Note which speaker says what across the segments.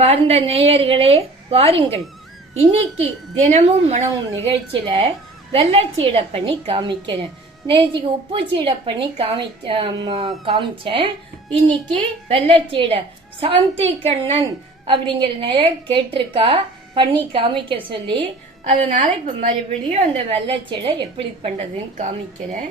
Speaker 1: அன்பார்ந்த நேயர்களே வாருங்கள். இன்னைக்கு தினமும் மனமும் நிகழ்ச்சியில வெள்ளச்சீடை பண்ணி காமிக்கிறேன். நேற்றுக்கு உப்பு சீடை பண்ணி காமி காமிச்சேன். இன்னைக்கு வெள்ளச்சீடை சாந்தி கண்ணன் அப்படிங்கிற நேயர் கேட்டிருக்கா? பண்ணி காமிக்க சொல்லி. அதனால இப்ப மறுபடியும் அந்த வெள்ளச்சீடை எப்படி பண்றதுன்னு காமிக்கிறேன்.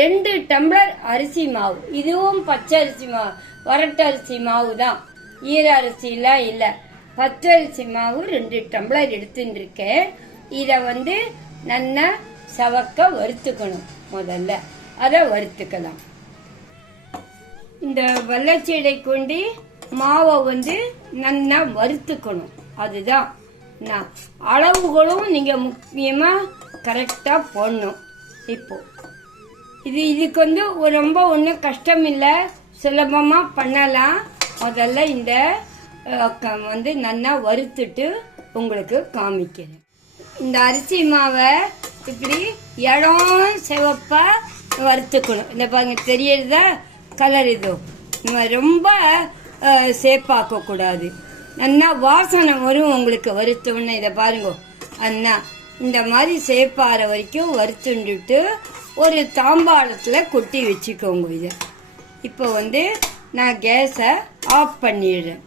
Speaker 1: ரெண்டு டம்ளர் அரிசி மாவு. இதுவும் பச்சை அரிசி மாவு வரட்டு அரிசி மாவு தான் ஈர அரிசிலாம் இல்லை. பச்சரிசி மாவு ரெண்டு டம்ளர் எடுத்துட்டு இருக்கேன் இதை வந்து நல்லா சவக்க வறுத்துக்கணும் முதல்ல. அதை வறுத்துக்கலாம். இந்த வெள்ளச்சீடை கொண்டு மாவை வந்து நல்லா வறுத்துக்கணும். அதுதான். நான் அளவுகளும் நீங்க முக்கியமா கரெக்டா போடணும். இப்போ. இது இதுக்கு வந்து ரொம்ப ஒன்றும் கஷ்டம் இல்லை சுலபமாக பண்ணலாம். முதல்ல இந்த வந்து நல்லா வறுத்துட்டு உங்களுக்கு காமிக்கிறேன். இந்த அரிசி மாவை இப்படி இடம் சிவப்பா வறுத்துக்கணும். இந்த பாருங்க தெரியறதா கலர் இதோ. நம்ம ரொம்ப சேப்பாக்கக்கூடாது சேப்பாக்க கூடாது. நல்லா வாசனை வரும் உங்களுக்கு வருத்தோன்னு இதை பாருங்க. அண்ணா இந்த மாதிரி சேப்பாற வரைக்கும் வறுத்துண்டுட்டு ஒரு தாம்பாளத்தில் கொட்டி வச்சுக்கோங்க இதை. இப்போ வந்து நான் கேஸை ஆஃப் பண்ணிடுறேன்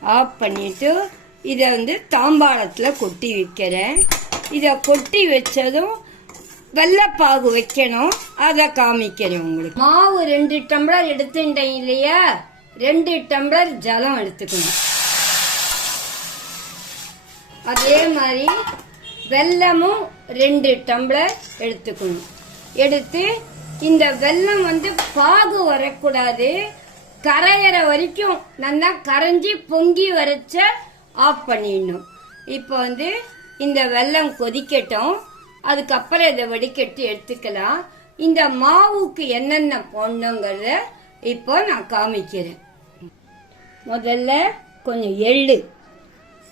Speaker 1: ஆஃப் பண்ணிட்டு இதை வந்து தாம்பாளத்தில் கொட்டி வைக்கிறேன். இதை கொட்டி வச்சதும் வெள்ளைப்பாகு வைக்கணும். அதை காமிக்கிறேன் உங்களுக்கு. மாவு ரெண்டு டம்ளர் எடுத்துட்டேன் இல்லையா? ரெண்டு டம்ளர் ஜலம் எடுத்துக்கணும். அதே மாதிரி வெல்லமும் ரெண்டு டம்ளர் எடுத்துக்கணும். எடுத்து இந்த வெல்லம் வந்து பாகு வரக்கூடாது. கரையிற வரைக்கும் நல்லா கரைஞ்சி பொங்கி வரைச்ச ஆஃப் பண்ணிடணும். இப்போ வந்து இந்த வெல்லம் கொதிக்கட்டும். அதுக்கப்புறம் இதை வடிகட்டி எடுத்துக்கலாம். இந்த மாவுக்கு என்னென்ன போடணுங்கிறத இப்போ நான் காமிக்கிறேன். முதல்ல கொஞ்சம் எள்ளு.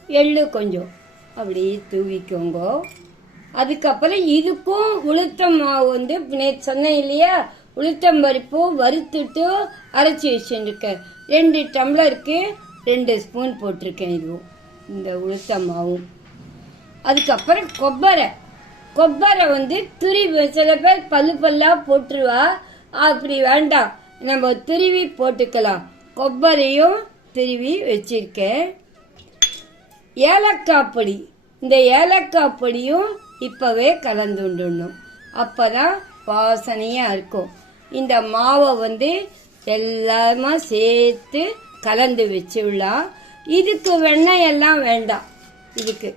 Speaker 1: எள்ளு கொஞ்சம் அப்படி தூவிக்கோங்க. அதுக்கப்புறம் இதுக்கும் உளுத்தம் மாவு வந்து நேற்று சொன்னேன் இல்லையா? உளுத்தம் பருப்பும் வறுத்துட்டு அரைச்சி வச்சுருக்கேன் ரெண்டு டம்ளருக்கு ரெண்டு ஸ்பூன் போட்டிருக்கேன் இதுவும் இந்த உளுத்தம்மாவும் அதுக்கப்புறம் கொப்பரை. கொப்பரை வந்து துருவி சில பேர் பல்லு பல்லாக போட்டுருவா. அப்படி வேண்டாம். நம்ம துருவி போட்டுக்கலாம். கொப்பரையும் துருவி வச்சிருக்கேன். ஏலக்காய் பொடி. இந்த ஏலக்காய் பொடியும் இப்போவே கலந்துடணும் அப்பதான் வாசனையாக இருக்கும். இந்த மாவை வந்து எல்லாமே சேர்த்து கலந்து வச்சுடலாம். இதுக்கு வெண்ணெய் எல்லாம் வேண்டாம். இதுக்கு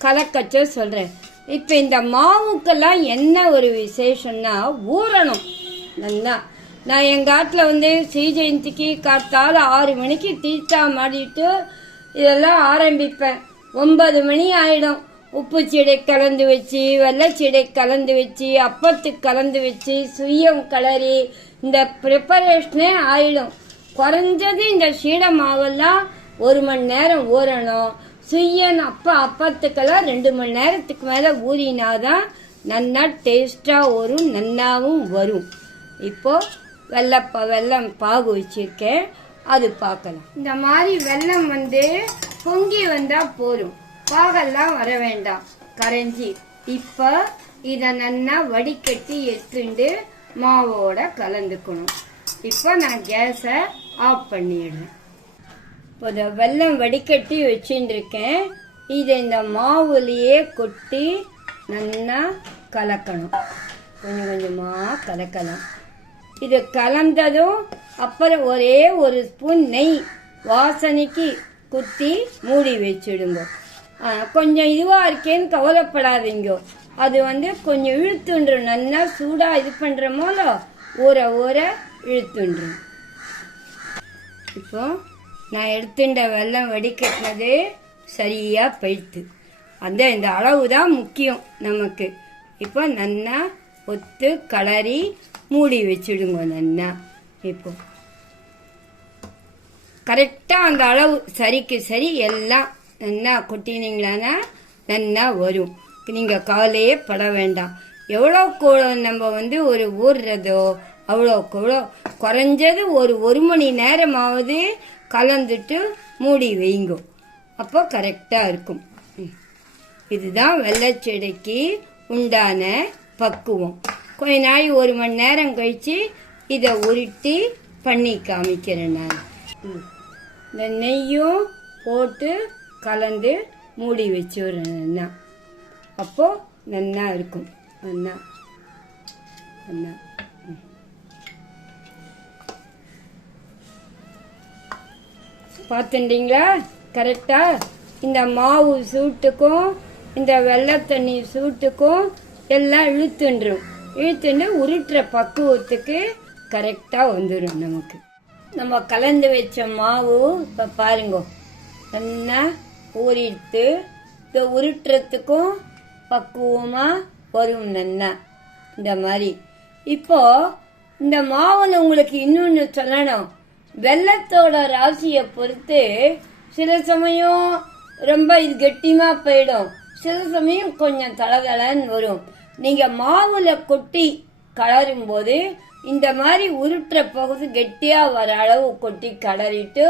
Speaker 1: கலக்கச்சோ சொல்கிறேன் இப்போ இந்த மாவுக்கெல்லாம் என்ன ஒரு விசேஷம்னா ஊறணும். நல்லா நான் எங்கள் ஆத்துல வந்து ஸ்ரீ ஜெயந்திக்கு காத்தால் ஆறு மணிக்கு தீர்த்தா மாடிட்டு இதெல்லாம் ஆரம்பிப்பேன். ஒன்பது மணி ஆயிடும். உப்பு சீடை கலந்து வச்சு வெள்ளச்சீடை கலந்து வச்சு அப்பத்துக்கு கலந்து வச்சு சுயம் கலரி இந்த ப்ரிப்பரேஷனே ஆயிடும். குறைஞ்சது இந்த சீடை மாவெல்லாம் ஒரு மணி நேரம் ஊறணும். சுயன் அப்பா அப்பத்துக்கெல்லாம் ரெண்டு மணி நேரத்துக்கு மேலே ஊறினாதான் நல்லா டேஸ்டாக வரும் நன்னாவும் வரும். இப்போது வெள்ளப்பா வெள்ளம் பாகு வச்சிருக்கேன். அது பார்க்கலாம். இந்த மாதிரி வெள்ளம் வந்து பொங்கி வந்தால் போதும். பாகெல்லாம் வர வேண்டாம். கரைஞ்சி. இப்போ இதை நல்லா வடிகட்டி எடுத்துண்டு மாவோட கலந்துக்கணும். இப்போ நான் கேஸை ஆஃப் பண்ணிடுறேன். இப்போ வெல்லம் வடிகட்டி வச்சுட்டு இருக்கேன் இதை இந்த மாவுலேயே கொட்டி நல்லா கலக்கணும். கொஞ்சம் கொஞ்சமாக கலக்கலாம். இது கலந்ததும் அப்புறம் ஒரே ஒரு ஸ்பூன் நெய் வாசனைக்கு குத்தி மூடி வச்சிடுங்க. கொஞ்சம் இதுவாக இருக்கேன்னு கவலைப்படாதீங்க. அது வந்து கொஞ்சம் இழுத்துண்டுரும் நல்லா சூடாக இது பண்ணுறமோல ஊற ஊற இழுத்துண்டுரும் இப்போ நான் எடுத்துட்ட வெள்ளம் வடிகட்டினது சரியாக போயிடுத்து அந்த இந்த அளவு தான் முக்கியம் நமக்கு. இப்போ நல்லா ஒத்து கலரி மூடி வச்சிடுங்க நல்லா. இப்போ. கரெக்டாக அந்த அளவு சரிக்கு சரி எல்லாம் நல்லா கொட்டினீங்களான்னா நல்லா வரும். நீங்கள் கவலையே பட வேண்டாம். எவ்வளோ கூட நம்ம வந்து ஒரு ஊறுறதோ அவ்வளோக்கு அவ்வளோ குறைஞ்சது ஒரு ஒரு மணி நேரமாவது கலந்துட்டு மூடி வைங்க. அப்போ கரெக்டாக இருக்கும். ம். இதுதான் வெள்ளச்செடிக்கு உண்டான பக்குவம். கொஞ்ச நாள் ஒரு மணி நேரம் கழித்து இதை உருட்டி பண்ணி காமிக்கிறேன் நான். ம். இந்த நெய்யும் போட்டு கலந்து மூடி வச்சுருந்தா நல்லா அப்போ நல்லா இருக்கும். நல்லா நல்லா ம். பார்த்துட்டீங்களா இந்த மாவு சூட்டுக்கும் இந்த வெள்ளை தண்ணி சூட்டுக்கும் எல்லாம் இழுத்துன்றும். இழுத்துன்னு உருட்டுற பக்குவத்துக்கு கரெக்டாக வந்துடும் நமக்கு. நம்ம கலந்து வச்ச மாவு இப்போ பாருங்க. நல்லா பூரித்து இந்த உருட்டுறதுக்கும் பக்குவமாக வரும் நல்லா இந்த மாதிரி. இப்போ இந்த மாவில் உங்களுக்கு இன்னொன்று சொல்லணும். வெள்ளத்தோட ராசியை பொறுத்து சில சமயம் ரொம்ப இது கெட்டியமாக போயிடும். சில சமயம் கொஞ்சம் தளதளன்னு வரும். நீங்கள் மாவில் கொட்டி கலரும் போது இந்த மாதிரி உருட்டுற பகுதி கெட்டியாக வர அளவு கொட்டி கலரிட்டு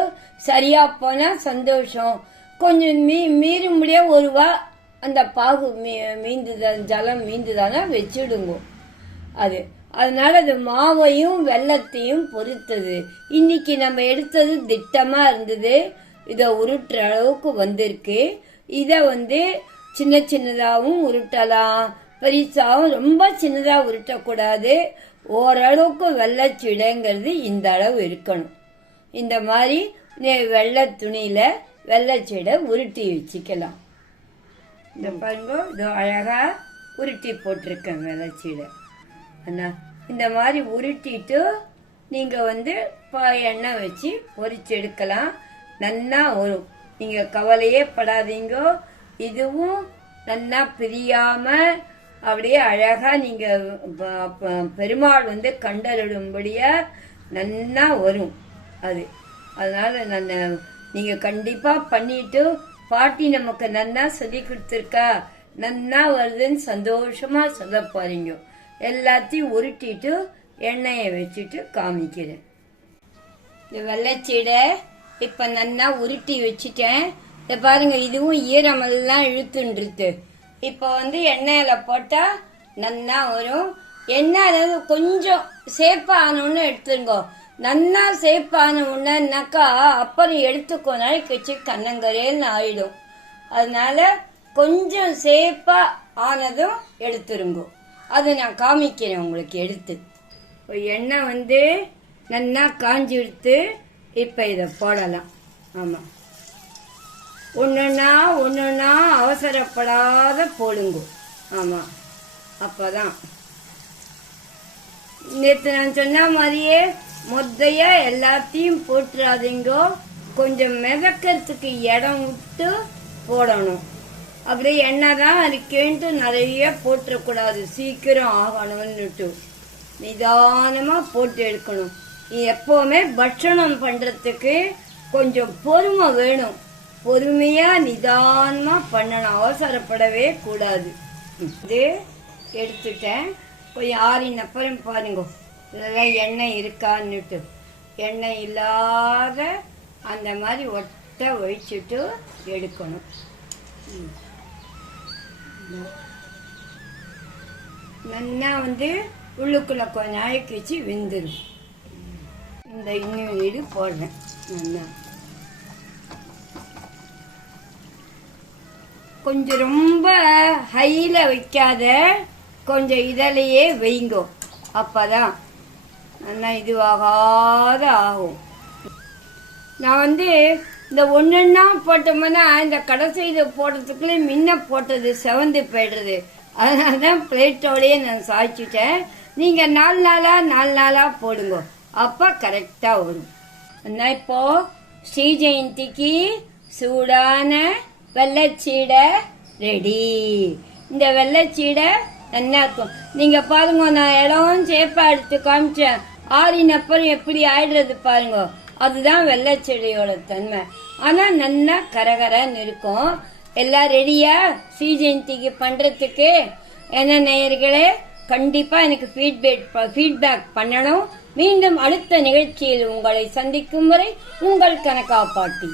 Speaker 1: சரியாக போனால் சந்தோஷம். கொஞ்சம் மீ மீறும்படியா ஒரு வா அந்த பாகு மீ மீந்துத ஜலம் மீந்துதானா வச்சுடுங்க. அது அதனால அது மாவையும் வெள்ளத்தையும் பொறுத்தது. இன்னைக்கு நம்ம எடுத்தது திட்டமா இருந்தது. இதை உருட்டுற அளவுக்கு வந்திருக்கு. இதை வந்து சின்ன சின்னதாகவும் உருட்டலாம். பெருசாகவும் ரொம்ப சின்னதாக உருட்டக்கூடாது. ஓரளவுக்கு வெள்ளச்சிடைங்கிறது இந்த அளவு இருக்கணும். இந்த மாதிரி வெள்ளை துணியில வெள்ளச்சீடை உருட்டி வச்சுக்கலாம். இந்த பாருங்க இது அழகா உருட்டி போட்டிருக்கேன் வெள்ளச்சீடை அண்ணா இந்த மாதிரி உருட்டிட்டு நீங்க வந்து ப- எண்ணெய் வச்சு பொரிச்சு எடுக்கலாம். நல்லா வரும் நீங்க கவலையே படாதீங்க. இதுவும் நல்லா பிரியாம அப்படியே அழகா நீங்க ப- ப- பெருமாள் வந்து கண்டறிடும்படியா நல்லா வரும் அது. அதனால நான் நீங்க கண்டிப்பா பண்ணிட்டு பாட்டி நமக்கு நன்னா சொல்லி கொடுத்துருக்கா. நன்னா வருதுன்னு சந்தோஷமா சொல்ல போறீங்க. எல்லாத்தையும் உருட்டிட்டு எண்ணெயை வச்சுட்டு காமிக்கிறேன். இந்த வெள்ளைச்சீடை இப்ப நன்னா உருட்டி வச்சுட்டேன். இத பாருங்க இதுவும் ஈரமெல்லாம் இழுத்துன்றது. இப்ப வந்து எண்ணெயில போட்டா நன்னா வரும். எண்ணெய் அதாவது கொஞ்சம் சேஃபாக ஆனோன்னு எடுத்துருங்கோ. நன்னா சேப்பான உடனேனாக்கா அப்புறம் எடுத்துக்கோ நாளைக்கு கண்ணங்கரேன்னு ஆயிடும். அதனால கொஞ்சம் சேஃபா ஆனதும் எடுத்துருங்கோ. அது நான் காமிக்கிறேன் உங்களுக்கு எடுத்து. இப்போ எண்ணெய் வந்து நல்லா காஞ்சி எடுத்து இப்போ இதை போடலாம். ஆமாம் ஒன்றுன்னா ஒன்றுன்னா அவசரப்படாத போடுங்க. ஆமாம் அப்போதான். நேற்று நான் சொன்ன மாதிரியே மொத்தைய எல்லாத்தையும் போட்டுறாதீங்கோ. கொஞ்சம் மிதக்கிறதுக்கு இடம் விட்டு போடணும். அப்படி என்னதான் தான் இருக்கேன்ட்டு நிறைய போட்டுறக்கூடாது. சீக்கிரம் ஆகணும்னுட்டு. நிதானமா போட்டு எடுக்கணும். எப்போவுமே எப்பவுமே பட்சணம் பண்றதுக்கு கொஞ்சம் பொறுமை வேணும். பொறுமையா நிதானமா பண்ணணும். அவசரப்படவே கூடாது. இது எடுத்துட்டேன். கொஞ்சம் ஆறின அப்புறம் பாருங்க. இதெல்லாம் எண்ணெய் இருக்கான்னுட்டு. எண்ணெய் இல்லாத அந்த மாதிரி ஒட்ட ஒழிச்சுட்டு எடுக்கணும். நல்லா வந்து உள்ளுக்குள்ள கொஞ்ச நாளைக்கு வச்சு வெந்துடும் இந்த இன்னும் வீடு போடுறேன் நல்லா. கொஞ்சம் ரொம்ப ஹையில் வைக்காத கொஞ்சம் இதிலையே வைங்கோ. அப்பதான். நல்லா இதுவாகாத ஆகும். நான் வந்து இந்த ஒன்றுன்னா போட்டோம்னா இந்த கடைசி இது போடுறதுக்குள்ளே முன்ன போட்டது செவந்து போயிடுறது. அதனால தான் பிளேட்டோடையே நான் சாய்ச்சிட்டேன். நீங்கள் நாலு நாளாக நாலு நாளாக போடுங்க. அப்போ கரெக்டாக வரும். நான் இப்போ ஸ்ரீ ஜெயந்திக்கு சூடான வெள்ளச்சீடை ரெடி இந்த வெள்ளச்சீடை நல்லா இருக்கும் நீங்கள் பாருங்க நான் இடம் சேப்பாக எடுத்து காமிச்சேன். ஆறின அப்புறம் எப்படி ஆயிடுறது பாருங்க. அதுதான் வெள்ளை செடியோட தன்மை. ஆனா நல்லா கரகரன்னு இருக்கும். எல்லாம் ரெடியா ஸ்ரீ ஜெயந்திக்கு பண்றதுக்கு என்ன நேயர்களே? கண்டிப்பா எனக்கு ஃபீட்பேக் ஃபீட்பேக் பண்ணணும். மீண்டும் அடுத்த நிகழ்ச்சியில் உங்களை சந்திக்கும் வரை உங்கள் கணக்கா பாட்டி